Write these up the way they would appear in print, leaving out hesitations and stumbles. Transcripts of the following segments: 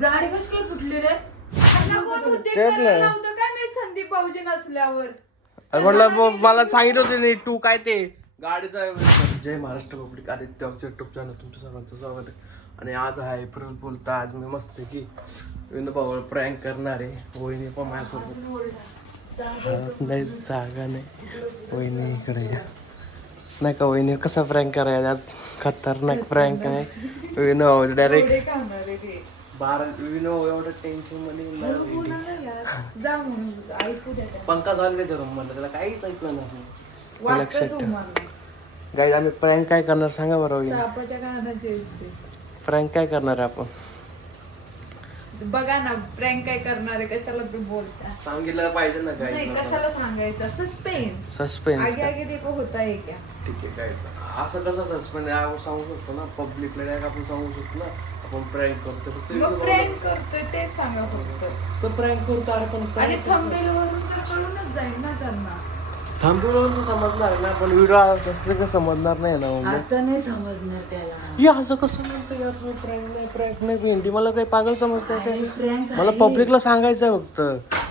गाडी कशी काय फुटली रे? संदीप भाऊजी नसल्यावर म्हटलं मला सांगितलं होते नाही तू काय ते गाडीचा. जय Maharashtra public Aditya YouTube channel तुमचं सर्वांचं स्वागत आहे. आणि आज आहे एप्रिल बोलता. आज मी मस्त की विनोबावर प्रँक करणार आहे. वहिनी पण माझ्यासोबत नाही, जागा नाही. वहिनी इकडे नाही का? वहिनी कसा प्रँक करायचा? आज खतरनाक प्रँक आहे. विनोबा डायरेक्ट 12 विनोबा एवढं टेन्शन मध्ये जा म्हणून ऐकू द्या. पंखा झाला त्याच्या रूम मध्ये, त्याला काहीच ऐकलं नाही. वाटतं लक्षात ठेव तुम्हाला. गाईज, आम्ही प्रँक काय करणार सांगा बरं. सापाच्या कानाचे प्रँक काय करणार आहे आपण? बघा ना, प्रँक काय करणार आहे? कशाला तू बोलता? सांगितलं पाहिजे ना नाही, गाईज. कशाला सांगायचं? सस्पेन्स. सस्पेन्स. आगे आगे देखो होता है क्या? ठीक आहे गाईज, असं कसं सस्पेन्स आहे सांगू शकतो ना. पब्लिकला काय आपण सांगू शकतो ना आपण प्रँक करतो. मग प्रँक करतोय ते सांगा फक्त. तो प्रँक करतो अरे पण आणि थंबनेल वरून तर कळूनच जाईल ना त्यांना. थांबून तर समजणार ना, पण व्हिडिओ असं का समजणार नाही ना. आता नाही समजणार त्याला. हे असं कसं म्हणतो यार? प्रँक नाही भेंडी. मला काही पागल समजतं काय? prank मला पब्लिकला सांगायचं आहे फक्त.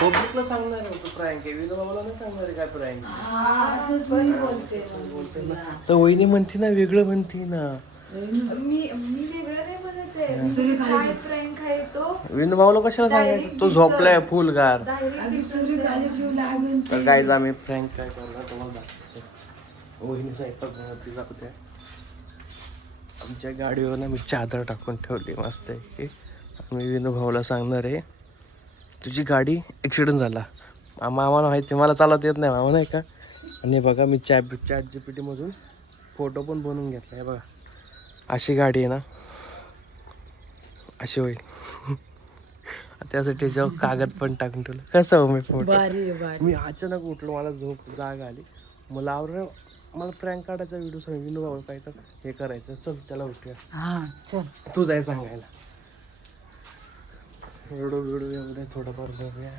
पब्लिकला सांगणार आहे तो प्रँक आहे. विनोबा मला नाही सांगणार आहे काय प्रँक. असंच मी बोलते तर वहिनी म्हणते ना, वेगळं म्हणते ना. मी वेगळं नाही म्हणत आहे. काय प्रँक आहे तो? विनोबाला कशाला सांगायचं? तो झोपलाय फुलगार. तर गाईज, आम्ही प्रँक काय करणार तुम्हाला दाखवतो. वहिनी स्वयंपाक जाऊ द्या. आमच्या गाडीवर ना मी चादर टाकून ठेवली मस्त आहे की. आम्ही विनोभाऊला सांगणार आहे तुझी गाडी ॲक्सिडेंट झाला. आम्हाला माहिती, मला चालवता येत नाही मामा नाही का. आणि बघा मी चॅट GPT मधून फोटो पण बनवून घेतला आहे. बघा अशी गाडी आहे ना, अशी होईल. त्यासाठी त्याच्यावर कागद पण टाकून ठेवलं. कसं हो मी फोटो? मी अचानक उठलो, मला जाग आली. मला आवडलं, मला प्रँक काढायचा व्हिडिओ सांग. विनोबा काय तर हे करायचं. चल त्याला उठूया. हा चल. तू जाय सांगायला. व्हिडिओ येऊ द्या थोडंफार बघूया.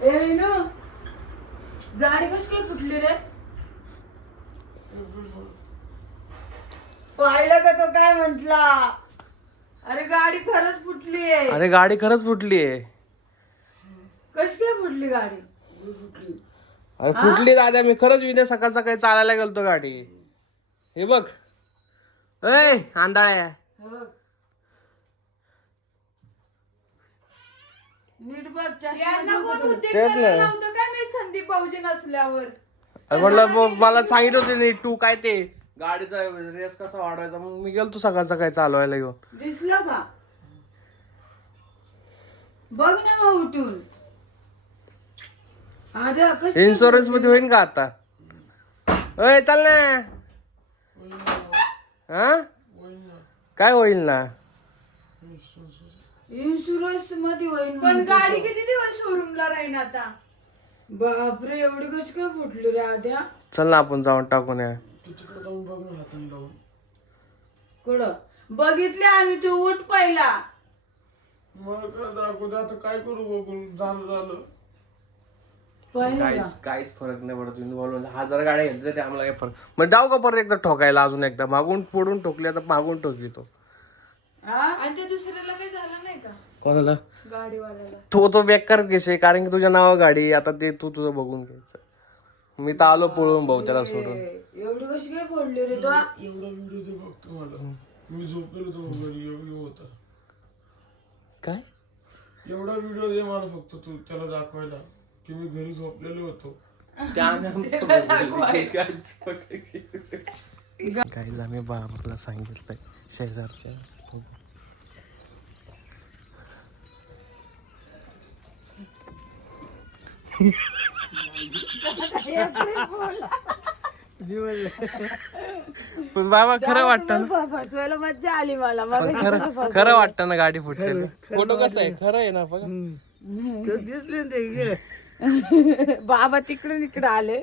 ए विनू, गाडी कशी काय फुटली रे? पाहिलं का तो काय म्हंटला? अरे गाडी खरंच फुटली आहे. अरे गाडी खरंच फुटली आहे. कशी काय फुटली गाडी? अरे फुटली दादा, मी खरंच विनय सकाळ सकाळी चालायला गेलतो गाडी. हे बघ ए आंधळ्या. नीट बघ. यांना कोण उद्योग करायला लावतं काय मी संदीप भाऊजी नसल्यावर? अरे म्हटलं मला सांगितलं होते नाही तू काय ते गाडीचा रेस कसा वाढवायचा. मग मी गेलतो सकाळ सकाळी चालवायला घेऊन. दिसलं का? बघ ना मग उठून. इन्शुरन्स मध्ये होईल का आता? अय चाल ना. हा काय होईल ना? इन्शुरन्स मध्ये होईल. पण गाडी किती दिवस शोरूमला राहीन आता? बापरे, एवढी कशी काय फुटली रे आद्या? चल ना आपण जाऊन टाकून या. कुठं बघितले आम्ही? तू उठ पहिला. काय करू बघून झालं काहीच फरक नाही पडत. 1000 गाड्या घेतल्या तरी आम्हाला काय फरक. मग जाऊ का परत एकदा ठोकायला? अजून एकदा मागून फोडून ठोकली, आता मागून ठोकली तो. आणि त्या दुसऱ्याला काही झालं नाही का? कोणाला? गाडीवाल्याला. तो बेकार केस आहे, कारण की तुझ्या नावा गाडी. आता ते तू तुझं बघून घ्यायचं. मी तर आलो पळून भाऊ त्याला सोडून. एवढी कशी काय फोडली रे तो? एवढा व्हिडिओ दे फक्त मला. मी झोपलेलो तो होता. काय एवढा व्हिडिओ दे मला फक्त तू त्याला दाखवायला की मी घरी झोपलेलो होतो. गाईज, आम्ही बाबाला सांगितलंय शेजारच्या. पण बाबा खरं वाटतं ना? फसवायला मज्जा आली मला. खरं वाटतं ना गाडी फुटली? फोटो कसा आहे? खरं आहे ना? बघा बाबा तिकडून इकडे आले,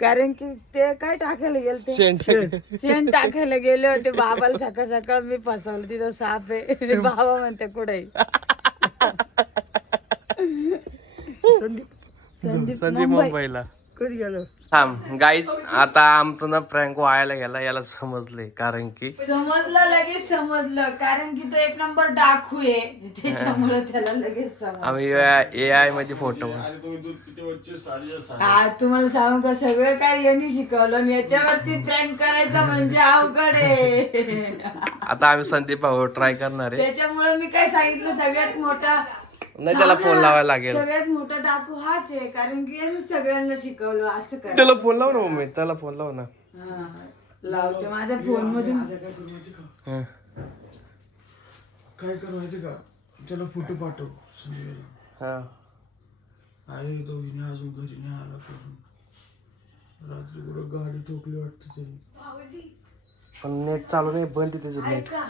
कारण की ते काय टाकायला गेले, शेण टाकायला गेले होते. बाबाला सकाळ सकाळ मी फसवलं. तिथं साप आहे. बाबा म्हणते कुठे? संदीप संदीप मुंबईला. कधी गेलो थांब गाईज, आता आमचं ना प्रँक व्हायला गेला, याला समजले. कारण की समजलं, लगेच समजलं, कारण की तो एक नंबर डाकू आहे, त्याच्यामुळे त्याला लगेच समजलं. आम्ही AI मध्ये फोटो अरे तुम्ही दूध पिते बच्चे साडी तुम्हाला सांगू का, सगळं काय यांनी शिकवलं आणि याच्यावरती प्रँक करायचं म्हणजे अवघड आहे. आता आम्ही संदीप भाऊ ट्राय करणार आहे. त्याच्यामुळे मी काय सांगितलं, सगळ्यात मोठा नाही त्याला फोन लावायला लागेल. सगळ्यात मोठा डाकू हाच आहे, कारण की यांनी सगळ्यांना शिकवलं असं करा. त्याला फोन लाव ना मम्मी, त्याला फोन लाव ना. हा, लावते माझ्या फोन मधून. काय करू माहिती का, काय करू माहिती का, त्याला फोटो पाठव संध्याकाळला. हा आहे तो हिने अजून घरी नाही आला करून. रात्री कुठं गाडी ठोकली वाटतं त्यांनी. पण नेट चालू नाही, बंद आहे त्याचं नेट. ऐका,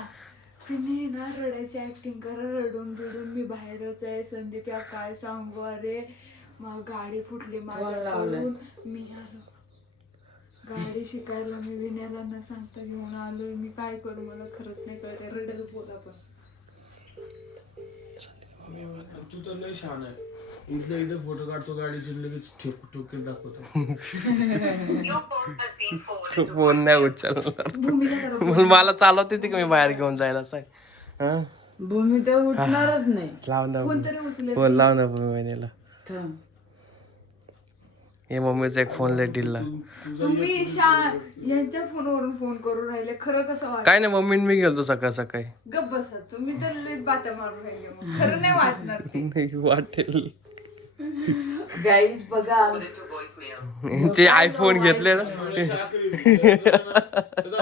तुम्ही ना रडायची ऍक्टिंग करा, रडून बिडून मी बाहेरच आहे. संदीप या काय सांगू, अरे मग गाडी फुटली माझ्याकडून, मी आलो गाडी शिकायला, मी विण्याला न सांगता घेऊन आलोय. मी काय करू, मला खरंच नाही कळत. रडेल बोला पण. तू तर नाही छान आहे, इथल्या इथे फोटो काढतो गाडीचे, लगेच ठोकेल दाखवतो. तू फोन नाही उचलणार. मला चालवते ती का मी बाहेर घेऊन जायला सांग. हा भूमी तर उठणारच नाही. लाव ना कोणतरी उचलेल. फोन, लाव ना बहिणीला. थांब. हे मम्मीचा एक फोन लेट दिला. तुम्ही यांच्या फोनवरून फोन करून राहिले, खरं कसं वाटत? काय नाही, मम्मी मी गेलतो सकाळ सकाळी. गप बसा तुम्ही, तर लई बाता मारून राहिले. मग खरं नाही वाटणार ते. नाही वाटेल. गाईज बघा, ते आयफोन घेतले ना.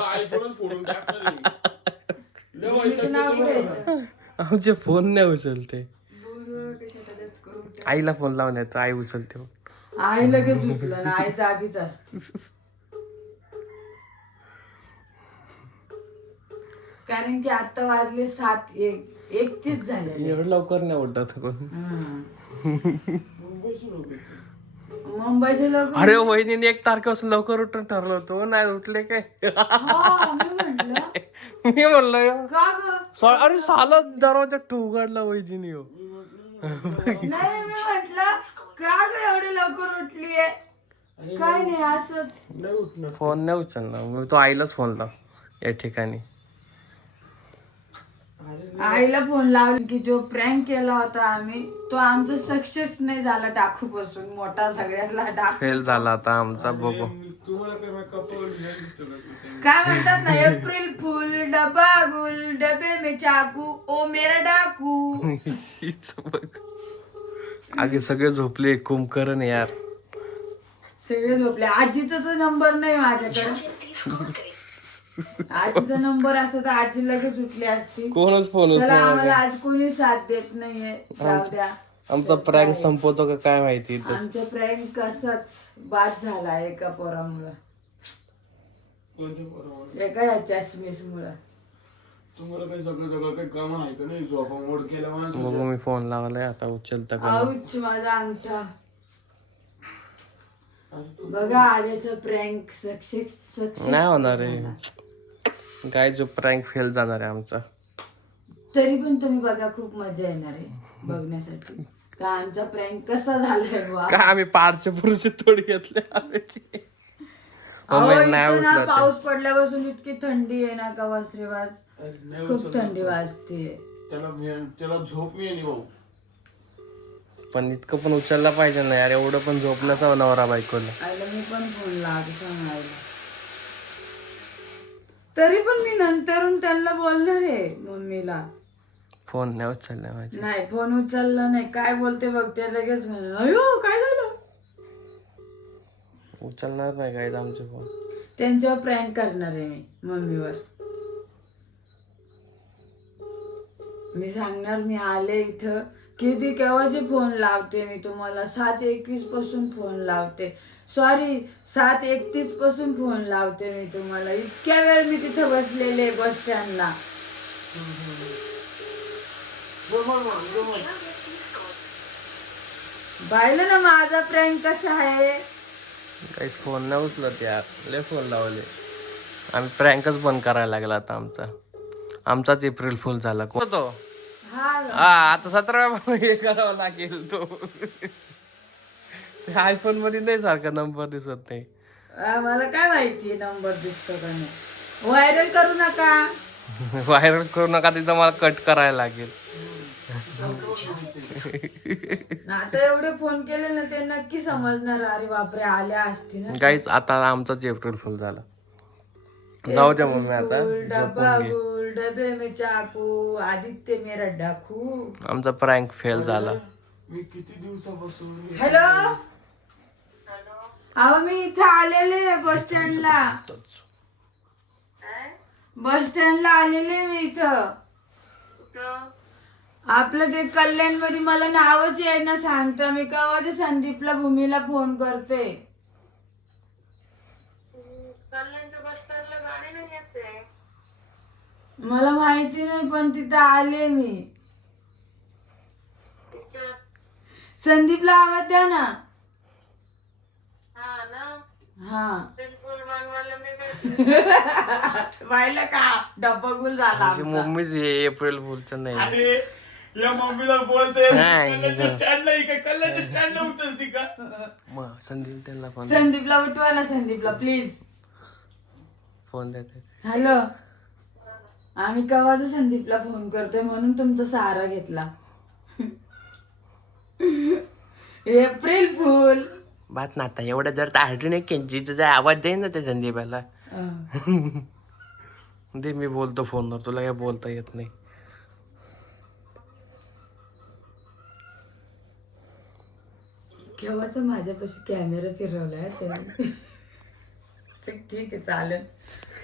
आयफोनच फोडून टाकणार. भूमीचं नाव घ्यायचं. आमचे फोन नाही उचलते. कशाला त्याच करून आईला फोन लावून येतो, आई उचलते. आई लगेच उठलं ना, आई जागीच असते. कारण की आता वाजले 7:31 झाले. एवढं लवकर नाही उठत कोण. मुंबईचे लोक. अरे वहिनीने 1 तारखेपासून लवकर उठून ठरलं होतं, नाही उठले काय. मी म्हणलं का ग? अरे साला दरवाजा उघडला वहिनीने. नाही, मी म्हंटल का ग एवढे लवकर उठलीये. काय नाही, असंच. फोन नाही उचलला, मी तो आईलाच फोन लाव या ठिकाणी. आईला फोन लावला की जो प्रँक केला होता आम्ही, तो आमचा सक्सेस नाही झाला. डाकू पासून मोठा सगळ्यातला डाकू फेल झाला आता आमचा. बघू तुम्हाला काय कपल काय म्हणतात ना, एप्रिल फुल डबा गुल डबे में चाकू ओ मेरा डाकू. आगे सगळे झोपले, कुंभकर्ण यार. सगळे झोपले. आजीचा तर नंबर नाही माझ्याकडे. आजीचा नंबर असता तर आजी लगेच उठली असती. कोणच फोन चला, आम्हाला आज कोणी साथ देत नाहीये, जाऊ द्या. आमचा प्रँक संपवतो का काय माहिती. आमचा प्रँक कसाच बाद झाला एका पोरामुळं, एका या चष्मीस मुळे. तुम्हाला काही सगळं काही काम आहे का नाही, झोपा मोड केला माणसं. बघू मी फोन लावलाय, आता उचलता का. आऊच माझा अंगठा. बघा, आल्याचा प्रँक सक्सेस नाही होणार आहे काय, जो प्रँक फेल जाणार आहे आमचा. तरी पण तुम्ही बघा, खूप मजा येणार आहे बघण्यासाठी का आमचा प्रँक कसा झालाय. काय आम्ही पारचे पुरुषे थोडी घेतले आम्ही. पाऊस पडल्यापासून इतकी थंडी आहे ना का वासरेवाज, खूप थंडी वाजते. त्याला झोप मिळेल भाऊ. पण इतकं पण उचलला पाहिजे ना यार, एवढं पण झोप नसावं नवरा बायकोला. आईला मी पण फोन लावतो सांगायला. तरी पण मी नंतरून त्यांना बोलणार आहे मम्मीला. फोन नाही उचलला माझे. नाही, फोन उचलला नाही. काय बोलते बघते लगेच म्हणून, अयो काय झालं. उचलणार नाही काय आमचे फोन. त्यांच्यावर प्रँक करणार आहे मी मम्मीवर. मी सांगणार मी आले इथं, किती केव्हाचे फोन लावते मी तुम्हाला. 7:21 पासून फोन लावते. सॉरी, 7:31 पासून फोन लावते मी तुम्हाला. इतक्या वेळ मी तिथं बसलेले बस स्टँडला. पाहिलं ना माझा प्रँक कसा आहे. काहीच फोन नाही उचलत यार, लय फोन लावले. आम्ही प्रँकच बंद करायला लागला आता आमचाच एप्रिल फुल झाला. कोण तो हा आता 17 हे करावं लागेल तो. आयफोन मध्ये नाही सारखा नंबर दिसत नाही. मला काय माहिती नंबर दिसतो का नाही. व्हायरल करू नका. व्हायरल करू नका, तिथं मला कट करायला लागेल. आता एवढे फोन केले ना ते नक्की समजणार. अरे बापरे आल्या असतील ना. गाईच आता आमचाच एप्रिल फुल झाला. जाऊ द्या मम्मी आता डब्बा झोपून घे. गुल डबे में चाकू आदित्य मेरा डाकू. आमचा प्रँक फेल झाला. मी किती दिवसापासून हॅलो अहो मी इथं आलेले बस स्टँडला. बस स्टँडला आलेले मी इथं. आपलं ते कल्याण मध्ये मला नावच येईना सांगतं. मी केव्हा ते संदीपला भूमीला फोन करते. मला माहिती नाही पण तिथं आले मी. संदीपला आवाज द्या ना. हा पाहिलं का डब्बा गुल झाला आमचा. मम्मीच एप्रिल फुलचं नाही. अरे या मम्मीला बोलतोय नाही. स्टँडला काय कल्याणच्या स्टँडला उतरती का? मग संदीप त्यांना फोन संदीपला उठवा ना. संदीपला प्लीज फोन देते. हॅलो. आम्ही केव्हाच संदीपला फोन करतोय म्हणून तुमचा सहारा घेतला. April fool. बात ना आता एवढं जर आठवण नाही केंची तर आवाज देईन ना त्या संदीपाला. दे मी बोलतो फोनवर, तुला काय बोलता येत नाही. केव्हाच माझ्यापाशी कॅमेरा फिरवलाय त्याने. ठीक आहे चालेल.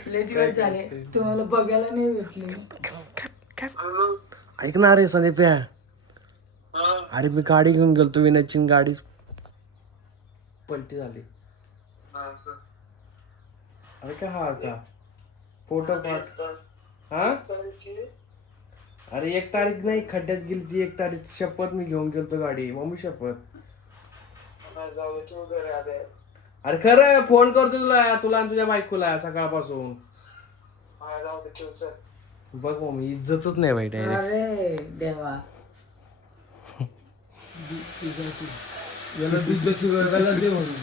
लय दिवस झाले तुम्हाला बघायला नाही भेटले. ऐकणार रे संदीप्या, अरे मी गाडी घेऊन गेलतो विनाची, गाडी पलटी झाली. अरे काय हा का फोटो पाठ. हा अरे 1 तारीख नाही खड्ड्यात गेली ती. 1 तारीख शपथ मी घेऊन गेलतो गाडी, मम्मी शपथ. अरे खरं फोन करतो तुला आणि तुझ्या बायकोला सकाळपासून. बघ मम्मी इज्जतच नाही बाई डायरेक्ट. अरे देवा. याला दुधाची वर्गाला दे म्हणून.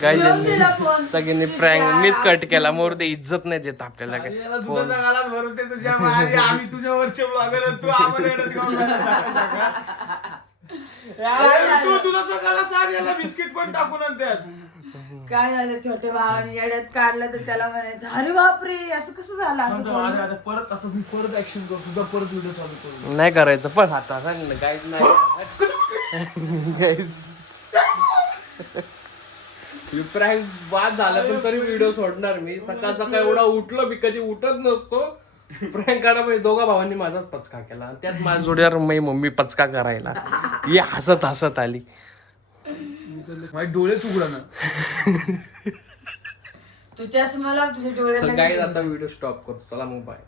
जेवून दिला फोन. सगळ्यांनी प्रँक मीच कट केला. मोर दे इज्जत नाही देत आपल्याला काय. याला दुधाचा गालात भरून ते तुझ्या मागे आम्ही तुझ्यावरचे ब्लॉगर तू आम्हाला येण्यात गाऊन तू दुधाचा गाला सांग, याला बिस्किट पण टाकून आण त्यात. काय झालं छोट्या भावाने येड्यात काढलं तर त्याला म्हणायचं अरे बापरे असं कसं झालं असं म्हणतो, बोलणं. अरे आता परत आता मी परत ऍक्शन करतो, तुझा परत व्हिडिओ चालू करू. नाही करायचं पण आता सांग ना गाईज नाही. गाईज प्रँक बाद झाला पण तरी व्हिडिओ सोडणार मी. सकाळ सकाळ एवढा उठलो मी, कधी उठत नसतो. प्रँक काढा म्हणजे दोघा भावांनी माझाच पचका केला आणि त्यात माझ्या जोडीदार माझी मम्मी पचका करायला. ही हसत हसत आली. माझे डोळे चुकला ना. तू चष्मा लाव तुझ्या डोळ्याला. गाईज आता व्हिडिओ स्टॉप करतो. चला मग बाय.